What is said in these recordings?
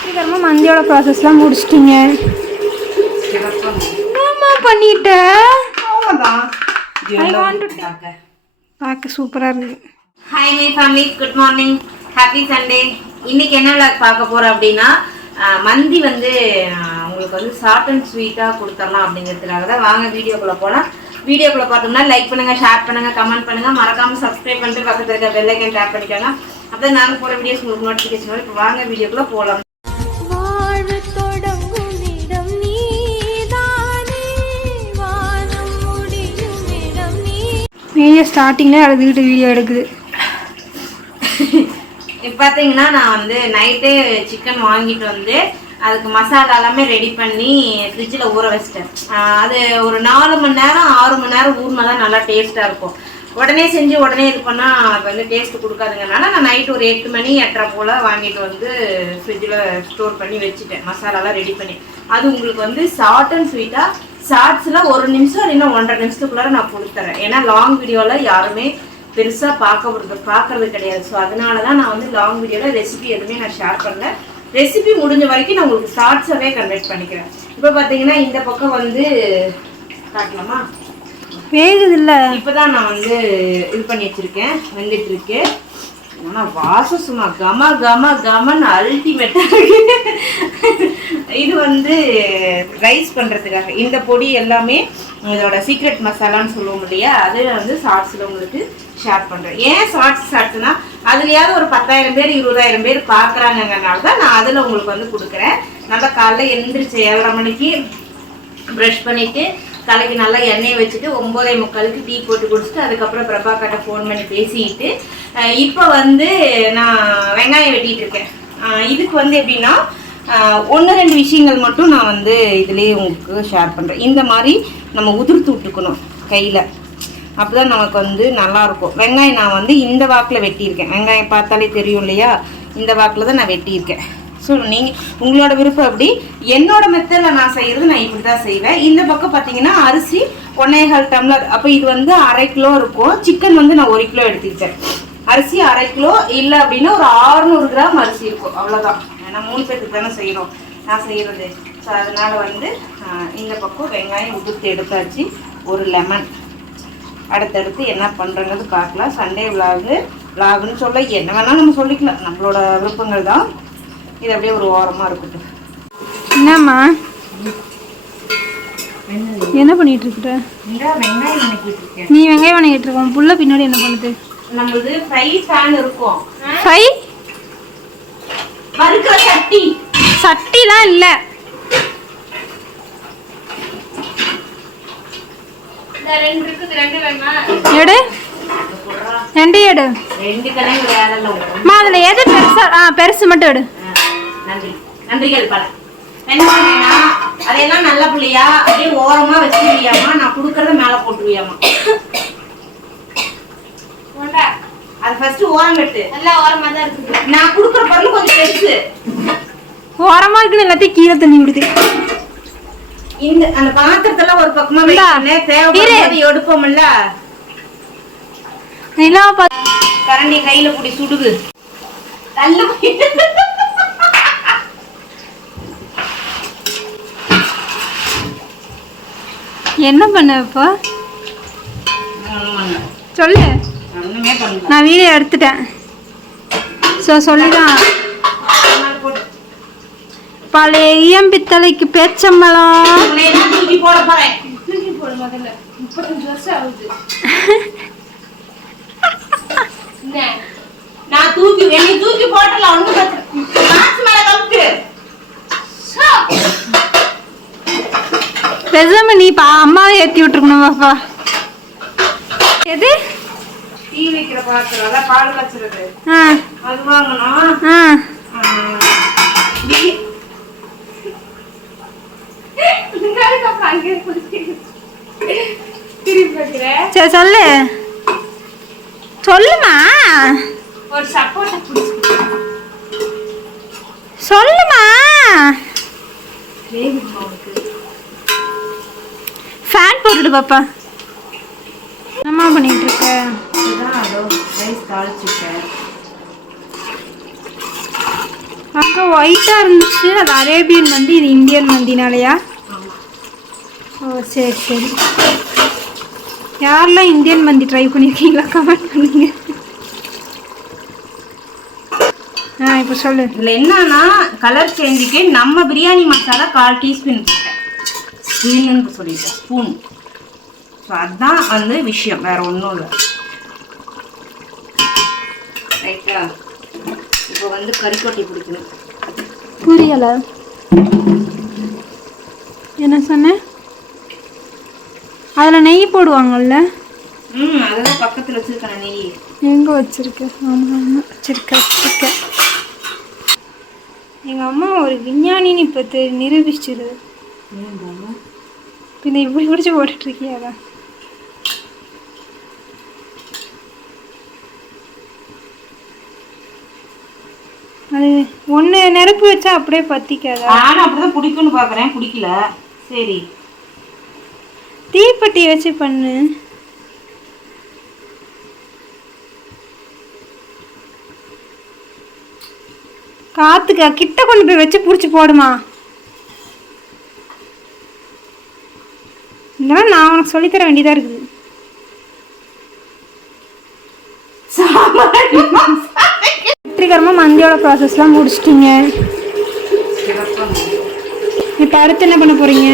சீக்கிரமா மந்தியோட ப்ராசஸ்லாம் முடிச்சிட்டீங்க. என்னம்மா பண்ணிட்ட? பார்க்க சூப்பரா இருக்கு. Hi my family, good morning, happy Sunday. இன்னைக்கு என்ன விளாக் பார்க்க போறோம் அப்படின்னா, மந்தி வந்து உங்களுக்கு வந்து ஷார்ட் அண்ட் ஸ்வீட்டாக கொடுத்துடலாம் அப்படிங்கிறதுக்காக தான். வாங்க வீடியோக்குள்ளே போகலாம். வீடியோக்குள்ளே பார்த்தோம்னா லைக் பண்ணுங்கள், ஷேர் பண்ணுங்கள், கமெண்ட் பண்ணுங்கள், மறக்காமல் சப்ஸ்கிரைப் பண்ணிட்டு பக்கத்தில் இருக்க பெல் ஐக்கன் டேப் பண்ணிக்கோங்க. அப்போ நாங்கள் போகிற வீடியோஸ் உங்களுக்கு நோட்டிஃபிகேஷன் வரும். இப்போ வாங்க வீடியோக்குள்ளே போகலாம். வீடியோ ஸ்டார்டிங்லேயே அழுதுகிட்டு வீடியோ எடுக்குது. இப்போ பார்த்தீங்கன்னா நான் வந்து நைட்டே சிக்கன் வாங்கிட்டு வந்து அதுக்கு மசாலா எல்லாமே ரெடி பண்ணி ஃப்ரிட்ஜில் ஊற வச்சிட்டேன். அது ஒரு 4 மணி நேரம் 6 மணி நேரம் ஊறினா தான் நல்லா டேஸ்ட்டாக இருக்கும். உடனே செஞ்சு உடனே இது பண்ணால் அது வந்து டேஸ்ட்டு கொடுக்காதுங்கனால நான் நைட்டு ஒரு 8 மணி 8:30 போல் வாங்கிட்டு வந்து ஃப்ரிட்ஜில் ஸ்டோர் பண்ணி வச்சுட்டேன், மசாலாலாம் ரெடி பண்ணி. அது உங்களுக்கு வந்து ஷார்ட் அண்ட் ஸ்வீட்டாக ஷார்ட்ஸில் 1 நிமிஷம் இல்லைன்னா 1.5 நிமிஷத்துக்குள்ளார நான் கொடுத்துறேன். ஏன்னா லாங் வீடியோவில் யாருமே பெருசாக பார்க்கறது கிடையாது. ஸோ அதனால தான் நான் வந்து லாங் வீடியோவில் ரெசிபி எதுவுமே நான் ஷேர் பண்ணேன். ரெசிபி முடிஞ்ச வரைக்கும் நான் உங்களுக்கு ஷார்ட்ஸாகவே கன்வெர்ட் பண்ணிக்கிறேன். இப்போ பார்த்தீங்கன்னா இந்த பக்கம் வந்து காட்டலாமா? வேகுது இல்லை? இப்போ தான் நான் வந்து இது பண்ணி வச்சுருக்கேன், வெந்துட்டு இருக்கு. ஆனால் வாசம் சும்மா கம கம கமன்னு அல்டிமேட்டாக இருக்கு. இது வந்து ரைஸ் பண்ணுறதுக்காக இந்த பொடி எல்லாமே இதோட சீக்ரெட் மசாலான்னு சொல்லுவோம் இல்லையா, அது வந்து ஷார்ட்ஸில் உங்களுக்கு ஷேர் பண்ணுறேன். ஏன் ஷார்ட்ஸ்னா அதுலையாவது ஒரு 10,000 பேர் 20,000 பேர் பார்க்குறாங்கனால தான் நான் அதில் உங்களுக்கு வந்து கொடுக்குறேன். நல்லா காலைல எழுந்திரிச்சு 7:30 மணிக்கு ப்ரஷ் பண்ணிவிட்டு தலைக்கு நல்லா எண்ணெயை வச்சுட்டு 9:45 டீ போட்டு குடிச்சிட்டு அதுக்கப்புறம் பிரபாக்கிட்ட ஃபோன் பண்ணி பேசிக்கிட்டு இப்போ வந்து நான் வெங்காயம் வெட்டிகிட்டு இருக்கேன். இதுக்கு வந்து எப்படின்னா 1-2 விஷயங்கள் மட்டும் நான் வந்து இதுலேயே உங்களுக்கு ஷேர் பண்ணுறேன். இந்த மாதிரி நம்ம உதிர்த்து விட்டுக்கணும் கையில், அப்போ தான் நமக்கு வந்து நல்லாயிருக்கும். வெங்காயம் நான் வந்து இந்த வாக்கில் வெட்டியிருக்கேன். வெங்காயம் பார்த்தாலே தெரியும் இல்லையா, இந்த வாக்கில் தான் நான் வெட்டியிருக்கேன். ஸோ நீங்கள் உங்களோட விருப்பம் அப்படி. என்னோட மெத்தடில் நான் செய்கிறது நான் இப்படி தான் செய்வேன். இந்த பக்கம் பார்த்தீங்கன்னா அரிசி 1.25 டம்ளர். அப்போ இது வந்து 1/2 கிலோ இருக்கும். சிக்கன் வந்து நான் 1 கிலோ எடுத்துக்கிட்டேன். அரிசி 1/2 கிலோ இல்லை அப்படின்னா ஒரு 600 கிராம் அரிசி இருக்கும், அவ்வளோதான். ஏன்னா 3 பேருக்கு தானே செய்கிறோம் நான் செய்கிறது. ஸோ அதனால் வந்து இந்த பக்கம் வெங்காயம் உதிர்த்து எடுத்தாச்சு. ஒரு லெமன். அடுத்தடுத்து என்ன பண்ணுறங்கிறது பார்க்கலாம். சண்டே விலாகுன்னு சொல்ல என்ன வேணால் நம்ம சொல்லிக்கலாம், நம்மளோட விருப்பங்கள் தான். இது அப்படியே ஒரு ஓரமாக இருக்கட்டும். என்னம்மா என்ன பண்ணிட்டு இருக்க? வெங்காயம் வணக்கிட்டு இருக்கேன். நீ வெங்காயம் வணக்கிட்டு இருக்க, புள்ள பின்னாடி என்ன பண்ணுது? நம்மளது ஃப்ரை பேன் இருக்கும். ஃப்ரை வறுக்கிற சட்டிலாம் இல்லை. எடு 2 எடு. 2 கலங்க வேலை மா, அதில் எது பெருசா? பெருசு மட்டும் எடு. நன்றிகள் பல. என்ன பண்ணேன்னா அதையெல்லாம் நல்ல பிள்ளையா அப்படியே ஓரமா வச்சுருவியாமா, நான் கொடுக்கறத மேல போட்டுருவியாமா. அது ஃபர்ஸ்ட் ஓரம் கட்டு. நல்லா ஓரமா தான் இருக்குது. நான் கொடுக்குற பொருள் கொஞ்சம் பெருசு. ஓரமா இருக்குன்னு எல்லாத்தையும் கீழே தண்ணி விடுது. இந்த அந்த பாத்திரத்தெல்லாம் ஒரு பக்கமா வைக்கணும். தேவைப்படுறது எடுப்போம்ல. கரண்டி கையில புடி சுடுது. தள்ளு. என்ன பண்ண இப்போ சொல்லு. நான் வீடியோ எடுத்துட்டேன். ஸோ சொல்லிதான். பழைய ஈயம்பித்தளைக்கு பேச்சம்பழம் தூக்கி போட போறேன். தூக்கி போட முதல்ல 35 வருஷம் ஆகுது. நான் தூக்கி வெளியே தூக்கி போட்டலாம். ஒண்ணு மேல கவுத்து பேசாம நீ அம்மாவை ஏற்றி விட்டுருக்கணும். பாப்பா எது டீ வைக்கிற பாத்திரம், அதான் பால் வச்சுருது, அது வாங்கணும். சரி சொல்லு. சொல்லுமா, ஒரு சப்போட்டா சொல்லுமா. ஃபேன் போட்டுடு பாப்பா. என்னம்மா பண்ணிட்டு இருக்க? ரைஸ் தாளிச்சுட்டேன். அங்கே ஒயிட்டாக இருந்துச்சு, அது அரேபியன் மந்தி, இது இந்தியன் மந்தினாலையா? ஓ சரி சரி. யாரெல்லாம் இந்தியன் மந்தி ட்ரை பண்ணியிருக்கீங்களா கமெண்ட் பண்ணுங்க. இப்போ சொல்லு. இதில் என்னன்னா கலர் சேஞ்சுக்கு நம்ம பிரியாணி மசாலா 1/4 டீஸ்பூன் போட்டேன். ஸ்பூன்னு சொல்லிட்டேன், ஸ்பூன். ஸோ அதுதான் வந்து விஷயம், வேற ஒன்றும் இல்லை. ரைட்டா? இப்போ வந்து கறிக்கொட்டி பிடிக்கணும். புரியலை, என்ன சொன்னேன்? அதில் நெய் போடுவாங்கல்ல? அதெல்லாம் பக்கத்தில் வச்சுருக்கேன் நெய். எங்கே வச்சுருக்கேன்? ஆமாம் வச்சுருக்கேன். எங்கள் அம்மா ஒரு விஞ்ஞானின்னு இப்போ நிரூபிச்சிரு. பின்ன இப்படி பிடிச்சி போட்டுட்ருக்கியாடா? அது ஒன்று நெருப்பு வச்சா அப்படியே பற்றிக்காதா? நானும் அப்படிதான் பிடிக்கும்னு பார்க்குறேன், பிடிக்கல. சரி, தீப்பெட்டி வச்சு பண்ணு. காத்துக்கா கிட்ட கொண்டு போய் வச்சு பிடிச்சி போடுமா. இதெல்லாம் நான் உனக்கு சொல்லித்தர வேண்டியதாக இருக்குது. வெற்றிகரமாக மந்தியோட ப்ராசஸ்லாம் முடிச்சிட்டிங்க. இப்போ அடுத்து என்ன பண்ண போகிறீங்க?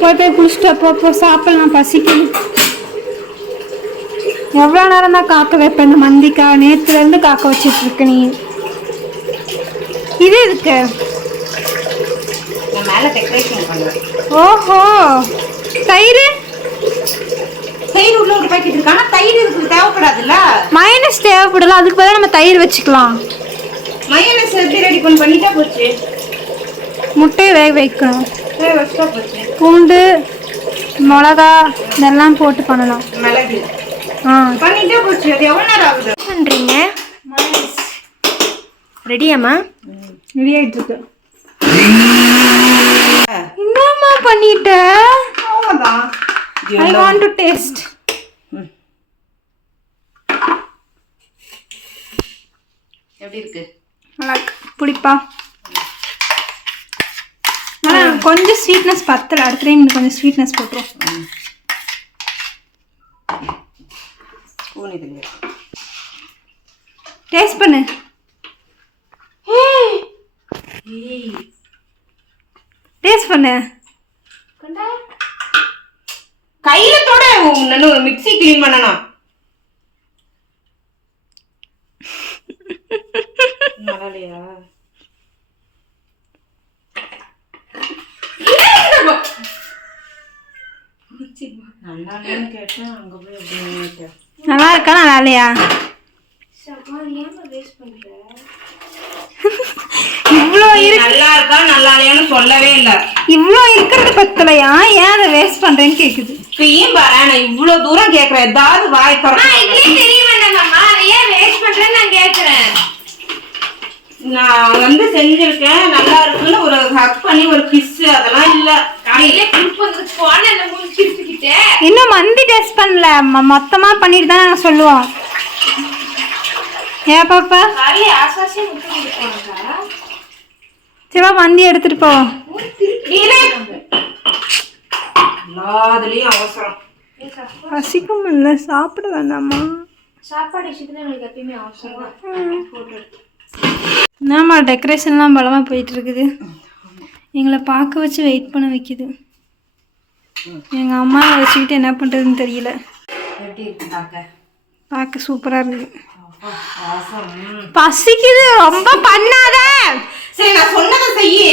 போய் குளிச்சுட்டு அப்போ சாப்பிடலாம், பசிக்கணும். எவ்வளோ நேரம் தான் காக்க வைப்பேன் இந்த மந்திக்கா? நேற்றுலேருந்து காக்க வச்சிட்ருக்க நீ. இது இருக்கு மேலே டெக்கரேஷன் பண்ணுவேன். ஓஹோ, தயிர் உள்ள ஒரு பாக்கெட் இருக்கு. ஆனால் தயிர் இதுக்கு தேவைப்படாதுல்ல? மைனஸ் தேவைப்படல, அதுக்கு பதிலாக நம்ம தயிர் வச்சுக்கலாம். மைனஸ் எப்படி ரெடி பண்ணிட்டா போச்சு. முட்டையை வேக வைக்கணும், வச்சுட்டா போச்சு. பூண்டு மிளகா இதெல்லாம் போட்டு பண்ணலாம். மிளகு பண்ணிட்டே போச்சு. அது எவ்வளோ நேரம் ஆகுது பண்ணுறீங்க? ரெடியாம்மா? ரெடி ஆகிட்டு இருக்கு. என்னம்மா பண்ணிட்ட? அவ்வளோதான். I want to taste. எப்படி இருக்கு? நல்லா புளிப்பா. ஆனால் கொஞ்சம் ஸ்வீட்னஸ் பத்தலை. அடுத்த டைம் கொஞ்சம் ஸ்வீட்னஸ் போட்டுரும். ஸ்பூன் இதுங்க. டேஸ்ட் பண்ணு. டேஸ்ட் பண்ணு. கையில தொட. மிக்ஸி கிளீன் பண்ணணும். நல்லாலையா? நல்லாலையான்னு கேட்டேன், அங்க போய் எப்படி நல்லா இருக்கா நல்லா இல்லையா? இவ்வளோ நல்லா இருக்கா நல்லா இல்லையான்னு சொல்லவே இல்லை. இவ்வளோ இருக்கிறது பத்தலையா? ஏன் அதை வேஸ்ட் பண்றேன்னு கேக்குது. ஏன் பாரு, நான் இவ்வளவு தூரம் கேட்கறேன், ஏதாவது வாய் திறக்க தெரிய வேண்டாமா? ஏன் வேஸ்ட் பண்றேன்னு நான் கேட்கறேன். நான் வந்து செஞ்சிருக்கேன், நல்லா இருக்குன்னு ஒரு ஹக் பண்ணி ஒரு கிஸ் அதெல்லாம் இல்ல. காலையில குளிப்பு வந்து போன என்ன முடிச்சிட்டு இன்னும் மந்தி டேஸ்ட் பண்ணல, மொத்தமா பண்ணிட்டு தான் நாங்கள் சொல்லுவோம். ஏன் பாப்பா காலையில ஆசாசியா முட்டு போனக்கா. சிவா மந்தி எடுத்துட்டு போவோம். எல்லாத்துலயும் அவசரம். பசிக்கும் இல்லை, சாப்பிட வேண்டாமா? சாப்பாடு விஷயத்துல எனக்கு எப்பயுமே அவசரம். என்னம்மா டெக்கரேஷன்லாம் பலமாக போயிட்டு இருக்குது. எங்களை பார்க்க வச்சு வெயிட் பண்ண வைக்குது. எங்கள் அம்மாவை வச்சுக்கிட்டு என்ன பண்ணுறதுன்னு தெரியல. எப்படி இருக்கு பார்க்க சூப்பராக இருக்குது. பசிக்குது, ரொம்ப பண்ணாத. சரி, நான் சொன்னதை செய்ய.